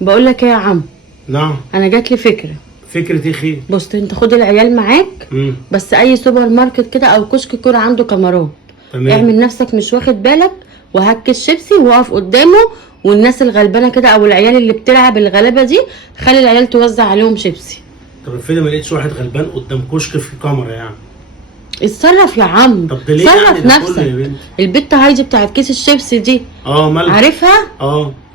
بقول لك ايه يا عم؟ نعم. انا جات لي فكره. فكرة ايه خير؟ بص، انت خد العيال معاك. بس اي سوبر ماركت كده او كشك يكون عنده كاميرات. تمام. اعمل نفسك مش واخد بالك وهكس شيبسي ووقف قدامه، والناس الغلبانه كده او العيال اللي بتلعب الغلابه دي خلي العيال توزع عليهم شيبسي. طب افرض ما لقيتش واحد غلبان قدام كشك في كاميرا يعني؟ اتصرف يا عم. طب ده ليه اتصرف يعني ده كله نفسك. يا بنتي؟ البت هايدي بتاعت كيس الشيبسي دي مالها؟ عارفها؟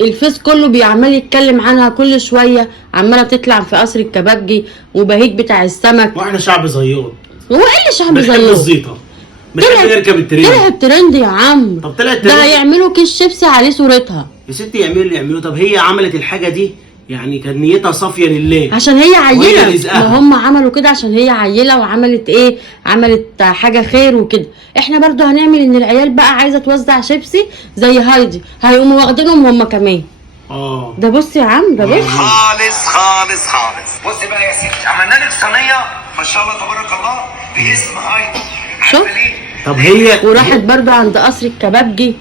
الفيس كله بيعمل يتكلم عنها كل شويه، عماله تطلع في قصر الكبابجي وبهيج بتاع السمك. واحنا شعب زيوط. هو ايه اللي شعب بنحب زيوط؟ الزيطه، بنحب نركب الترند. طلعت ترند يا عم. طب طلعت ترند ده هيعملوا كيس شيبسي عليه صورتها يا ستي. يعملوا اللي يعملوه. طب هي عملت الحاجه دي يعني كان نيتها صافيه لله عشان هي وهي عيله. رزقها. ما هم عملوا كده عشان هي عيله وعملت ايه؟ عملت حاجه خير وكده. احنا برضو هنعمل ان العيال بقى عايزه توزع شيبسي زي هايدي، هيقوموا واخدينهم هم كمان. ده بص يا عم، ده بص خالص خالص خالص. بصي بقى يا ستي، عملنا لك صينيه ما شاء الله تبارك الله باسم هايدي. شوف. طب هي وراحت برضو عند قصر الكبابجي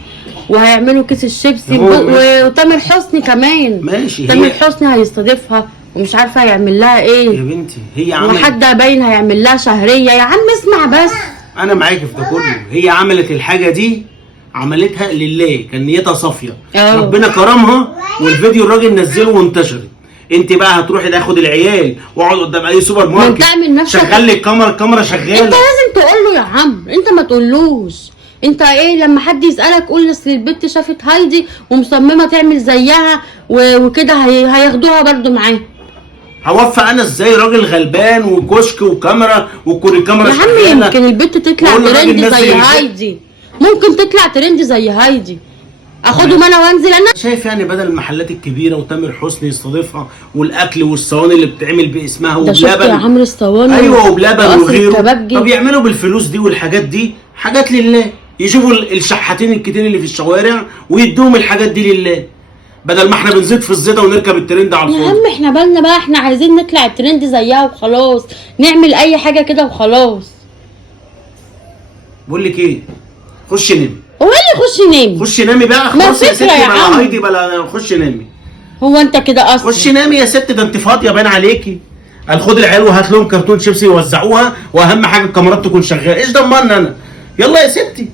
وهيعملوا كيس الشيبسي وتامر حسني كمان. ماشي. تامر حسني هيستضيفها ومش عارفه هيعمل لها ايه يا بنتي. هي عملت وحد باين هيعمل لها شهريه. يا عم اسمع بس. انا معاكي في ده كله. هي عملت الحاجه دي، عملتها لله، كان نيتها صافيه. ربنا كرمها والفيديو الراجل نزله وانتشرت. انت بقى هتروحي تاخد العيال واقعد قدام اي سوبر ماركت تعمل نفسك شغل لي الكاميرا شغاله. انت لازم تقول له يا عم، انت ما تقولوش. انت ايه لما حد يسالك قول اصل البت شافت هايدي ومصممه تعمل زيها وكده هياخدوها برضو معاه. هوفق انا ازاي راجل غلبان وكشك وكاميرا وكل الكاميرا يا عم يمكن البت تطلع ترند زي هايدي. ممكن تطلع ترند زي هايدي. اخدهم انا وانزل انا. شايف يعني بدل المحلات الكبيره وتامر حسني يستضيفها والاكل والصواني اللي بتتعمل باسمها وبلبن. يا عمرو الصواني. ايوه وبلبن وغيره. الكبابجي. طب يعملوا بالفلوس دي والحاجات دي حاجات لله. يشوفوا الشحاتين الكتير اللي في الشوارع ويدوهم الحاجات دي لله، بدل ما احنا بنزيد في الزيطه ونركب الترند على الفاضي. يا عم احنا بالنا بقى، احنا عايزين نطلع الترند زيها وخلاص، نعمل اي حاجه كده وخلاص. بقول لك ايه، خش نامي. هو ايه اللي خش نامي؟ خش نامي بقى خلاص يا ستي. بلا هايدي بلا خش نامي. هو انت كده اصلا خش نامي يا ست، ده انت فاضيه باين عليكي. قال خد العيال وهات لهم كرتون شيبسي يوزعوها، واهم حاجه الكاميرات تكون شغاله. ايش ضمننا انا؟ يلا يا ستي.